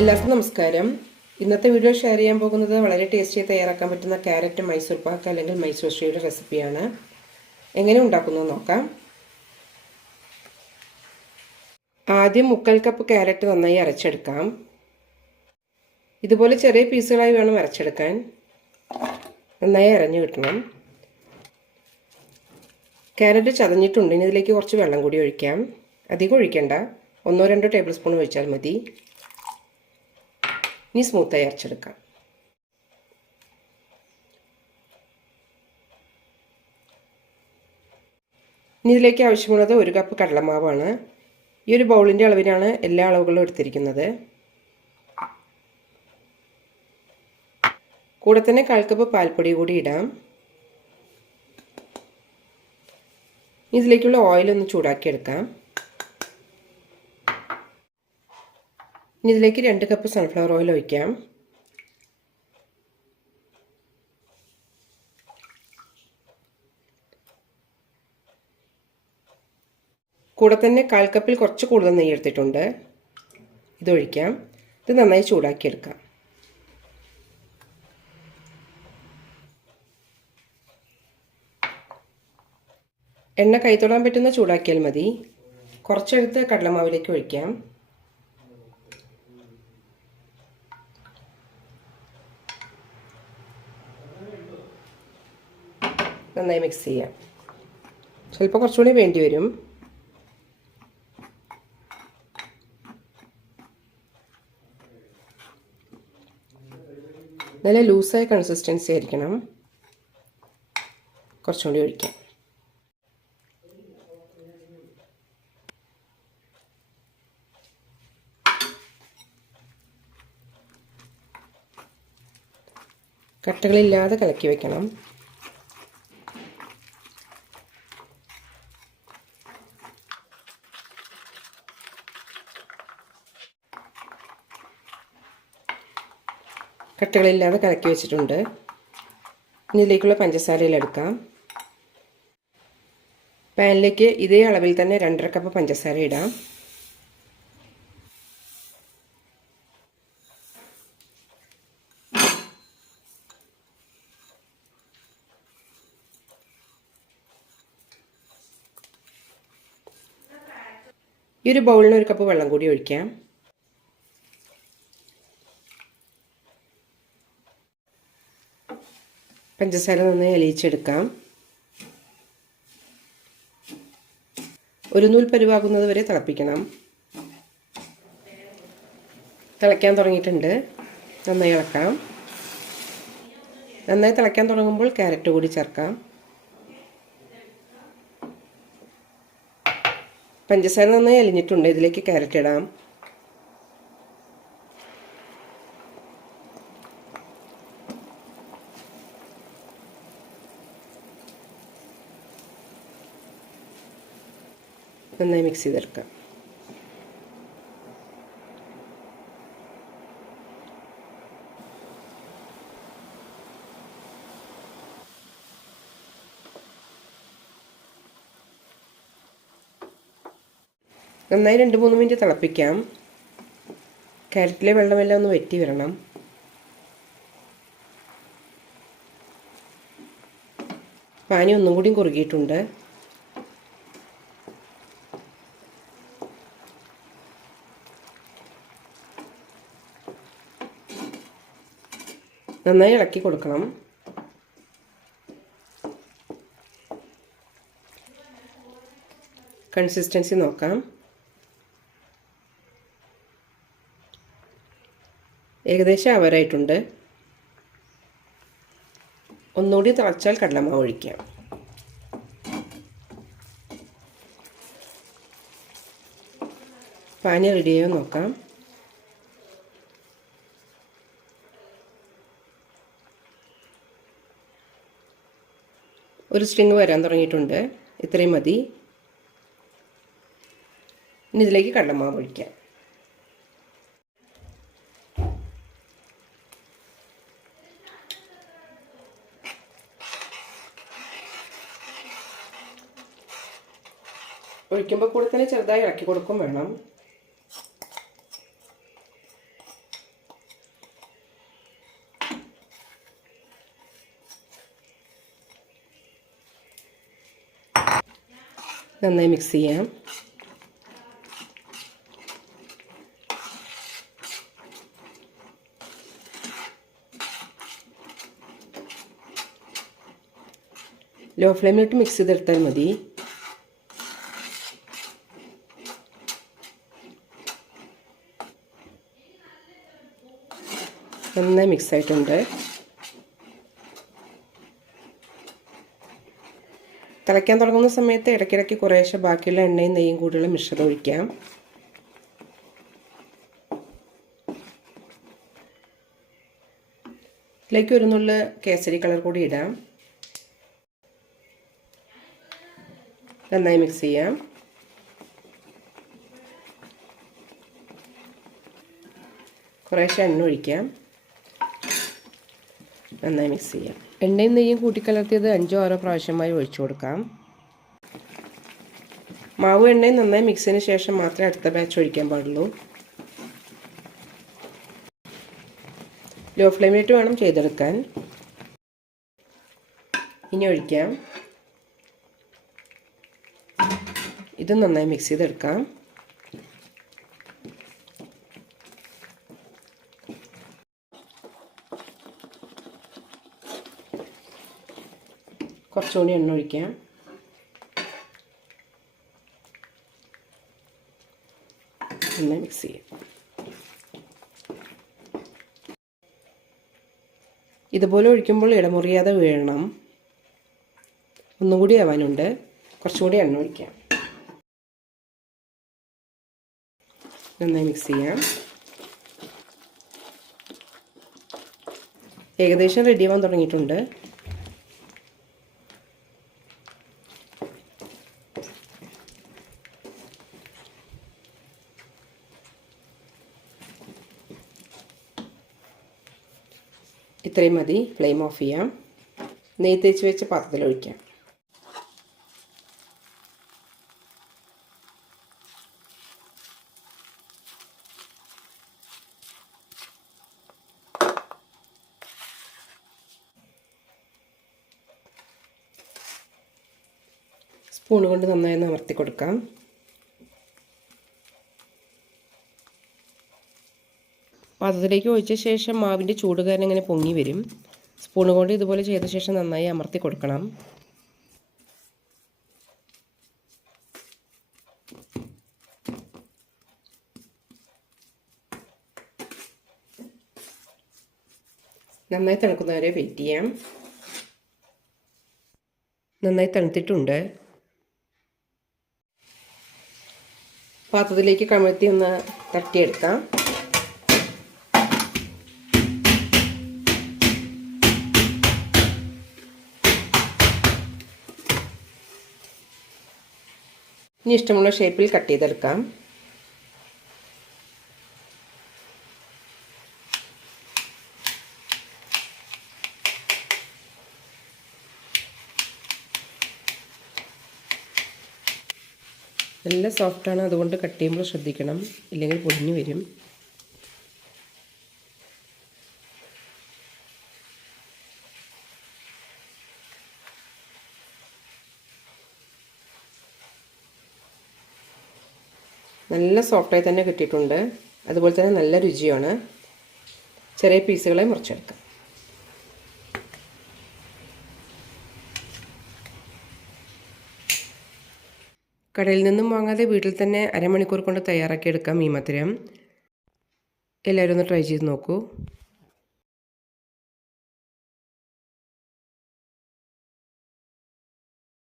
എല്ലാവർക്കും നമസ്കാരം. ഇന്നത്തെ വീഡിയോ ഷെയർ ചെയ്യാൻ പോകുന്നത് വളരെ ടേസ്റ്റിയായി തയ്യാറാക്കാൻ പറ്റുന്ന ക്യാരറ്റ് മൈസൂർ പാക്ക് അല്ലെങ്കിൽ മൈസൂർ ശ്രീയുടെ റെസിപ്പിയാണ്. എങ്ങനെ ഉണ്ടാക്കുന്നത് നോക്കാം. ആദ്യം മുക്കാൽ കപ്പ് ക്യാരറ്റ് നന്നായി അരച്ചെടുക്കാം. ഇതുപോലെ ചെറിയ പീസുകളായി വേണം അരച്ചെടുക്കാൻ. നന്നായി അരഞ്ഞു കിട്ടണം. ക്യാരറ്റ് ചതഞ്ഞിട്ടുണ്ട്. ഇനി ഇതിലേക്ക് കുറച്ച് വെള്ളം കൂടി ഒഴിക്കാം. അധികം ഒഴിക്കേണ്ട. ഒന്നോ രണ്ടോ ടേബിൾ സ്പൂൺ ഒഴിച്ചാൽ മതി. ഇനി സ്മൂത്തായി അരച്ചെടുക്കാം ഇനി ഇതിലേക്ക് ആവശ്യമുള്ളത് ഒരു കപ്പ് കടലമാവാണ്. ഈ ഒരു ബൗളിന്റെ അളവിനാണ് എല്ലാ അളവുകളും എടുത്തിരിക്കുന്നത്. കൂടെ തന്നെ കാൽ കപ്പ് പാൽപ്പൊടി കൂടി ഇടാം. ഇതിലേക്കുള്ള ഓയിൽ ഒന്ന് ചൂടാക്കിയെടുക്കാം. ഇനി ഇതിലേക്ക് രണ്ട് കപ്പ് സൺഫ്ലവർ ഓയിൽ ഒഴിക്കാം. കൂടെ തന്നെ കാൽ കപ്പിൽ കുറച്ച് കൂടുതൽ നെയ്യ് എടുത്തിട്ടുണ്ട്. ഇതൊഴിക്കാം ഇത് നന്നായി ചൂടാക്കിയെടുക്കാം. എണ്ണ കൈത്തൊടാൻ പറ്റുന്ന ചൂടാക്കിയാൽ മതി. കുറച്ചെടുത്ത് കടലമാവിലേക്ക് ഒഴിക്കാം. നന്നായി മിക്സ് ചെയ്യാം. ചിലപ്പോൾ കുറച്ചുകൂടി വേണ്ടി വരും. നല്ല ലൂസായ കൺസിസ്റ്റൻസി ആയിരിക്കണം. കുറച്ചും കൂടി ഒഴിക്കാം. കട്ടകളില്ലാതെ കലക്കി വെക്കണം. കട്ടകളില്ലാതെ കലക്കി വെച്ചിട്ടുണ്ട്. ഇതിലേക്കുള്ള പഞ്ചസാരയിലെടുക്കാം പാനിലേക്ക് ഇതേ അളവിൽ തന്നെ രണ്ടര കപ്പ് പഞ്ചസാര ഇടാം. ഈ ഒരു ബൗളിന് ഒരു കപ്പ് വെള്ളം കൂടി ഒഴിക്കാം. പഞ്ചസാര നന്നായി അലിയിച്ചെടുക്കാം. ഒരു നൂൽ പരുവാകുന്നത് വരെ തിളപ്പിക്കണം. തിളയ്ക്കാൻ തുടങ്ങിയിട്ടുണ്ട്. നന്നായി ഇളക്കാം. നന്നായി തിളയ്ക്കാൻ തുടങ്ങുമ്പോൾ ക്യാരറ്റ് കൂടി ചേർക്കാം. പഞ്ചസാര നന്നായി അലിഞ്ഞിട്ടുണ്ട്. ഇതിലേക്ക് ക്യാരറ്റ് ഇടാം. നന്നായി മിക്സ് ചെയ്തെടുക്കാം. നന്നായി രണ്ട് മൂന്ന് മിനിറ്റ് തിളപ്പിക്കാം. ക്യാരറ്റിലെ വെള്ളമെല്ലാം ഒന്ന് വെറ്റി വരണം. പാനി ഒന്നും കൂടിയും കുറുകിയിട്ടുണ്ട്. നന്നായി ഇളക്കി കൊടുക്കണം. കൺസിസ്റ്റൻസി നോക്കാം. ഏകദേശം അവരായിട്ടുണ്ട് ഒന്നുകൂടി തിളച്ചാൽ കടലമാവ് ഒഴിക്കാം. പാനി റെഡിയായോ നോക്കാം. ഒരു സ്ട്രിങ് വരാൻ തുടങ്ങിയിട്ടുണ്ട്. ഇത്രയും മതി. ഇനി ഇതിലേക്ക് കടലമാവ് ഒഴിക്കാം. ഒഴിക്കുമ്പോൾ കൂടെ തന്നെ ചെറുതായി ഇളക്കി കൊടുക്കും വേണം. നന്നായി മിക്സ് ചെയ്യാം. ലോ ഫ്ലെയിമിലിട്ട് മിക്സ് ചെയ്തെടുത്താൽ മതി. നന്നായി മിക്സ് തിളയ്ക്കാൻ തുടങ്ങുന്ന സമയത്ത് ഇടയ്ക്കിടയ്ക്ക് കുറേശ്ശെ ബാക്കിയുള്ള എണ്ണയും നെയ്യും കൂടിയുള്ള മിശ്രിതം ഒഴിക്കാം. ഇതിലേക്ക് ഒരു നുള്ള് കേസരി കളർ കൂടി ഇടാം. നന്നായി മിക്സ് ചെയ്യാം. കുറേശ്ശെ എണ്ണ ഒഴിക്കാം. നന്നായി മിക്സ് ചെയ്യാം. എണ്ണയും നെയ്യും കൂട്ടിക്കലർത്തിയത് അഞ്ചോ ആറോ പ്രാവശ്യമായി ഒഴിച്ചു കൊടുക്കാം. മാവ് എണ്ണയും നന്നായി മിക്സിന് ശേഷം മാത്രമേ അടുത്ത ബാച്ച് ഒഴിക്കാൻ പാടുള്ളൂ. ലോ ഫ്ലെയിമിലിട്ട് വേണം ചെയ്തെടുക്കാൻ. ഇനി ഒഴിക്കാം. ഇത് നന്നായി മിക്സ് ചെയ്തെടുക്കാം. കുറച്ചുകൂടി എണ്ണ ഒഴിക്കാം. നന്നായി മിക്സ് ചെയ്യാം. ഇതുപോലെ ഒഴിക്കുമ്പോൾ ഇടമുറിയാതെ വീഴണം ഒന്നുകൂടി ആവാനുണ്ട്. കുറച്ചുകൂടി എണ്ണ ഒഴിക്കാം. നന്നായി മിക്സ് ചെയ്യാം. ഏകദേശം റെഡി ആവാൻ തുടങ്ങിയിട്ടുണ്ട്. ഇത്രയും മതി ഫ്ലെയിം ഓഫ് ചെയ്യാം. നെയ്യ് തേച്ച് വെച്ച് പാത്രത്തിൽ ഒഴിക്കാം. സ്പൂൺ കൊണ്ട് നന്നായി ഒന്ന് അമർത്തി കൊടുക്കാം പാത്രത്തിലേക്ക് ഒഴിച്ച ശേഷം മാവിന്റെ ചൂട് കാരണം ഇങ്ങനെ പൊങ്ങി വരും. സ്പൂൺ കൊണ്ട് ഇതുപോലെ ചെയ്ത ശേഷം നന്നായി അമർത്തി കൊടുക്കണം. നന്നായി തണുക്കുന്നവരെ വെയിറ്റ് ചെയ്യാം. നന്നായി തണുത്തിട്ടുണ്ട്. പാത്രത്തിലേക്ക് കമഴ്ത്തി ഒന്ന് തട്ടിയെടുക്കാം. ഇനി ഇഷ്ടമുള്ള ഷേപ്പിൽ കട്ട് ചെയ്തെടുക്കാം. നല്ല സോഫ്റ്റാണ് അതുകൊണ്ട് കട്ട് ചെയ്യുമ്പോൾ ശ്രദ്ധിക്കണം. ഇല്ലെങ്കിൽ പൊടിഞ്ഞു വരും. നല്ല സോഫ്റ്റായി തന്നെ കിട്ടിയിട്ടുണ്ട്. അതുപോലെ തന്നെ നല്ല രുചിയാണ്. ചെറിയ പീസുകളെ മുറിച്ചെടുക്കാം. കടയിൽ നിന്നും വാങ്ങാതെ വീട്ടിൽ തന്നെ അരമണിക്കൂർ കൊണ്ട് തയ്യാറാക്കിയെടുക്കാം ഈ മധുരം. എല്ലാവരും ഒന്ന് ട്രൈ ചെയ്ത് നോക്കൂ.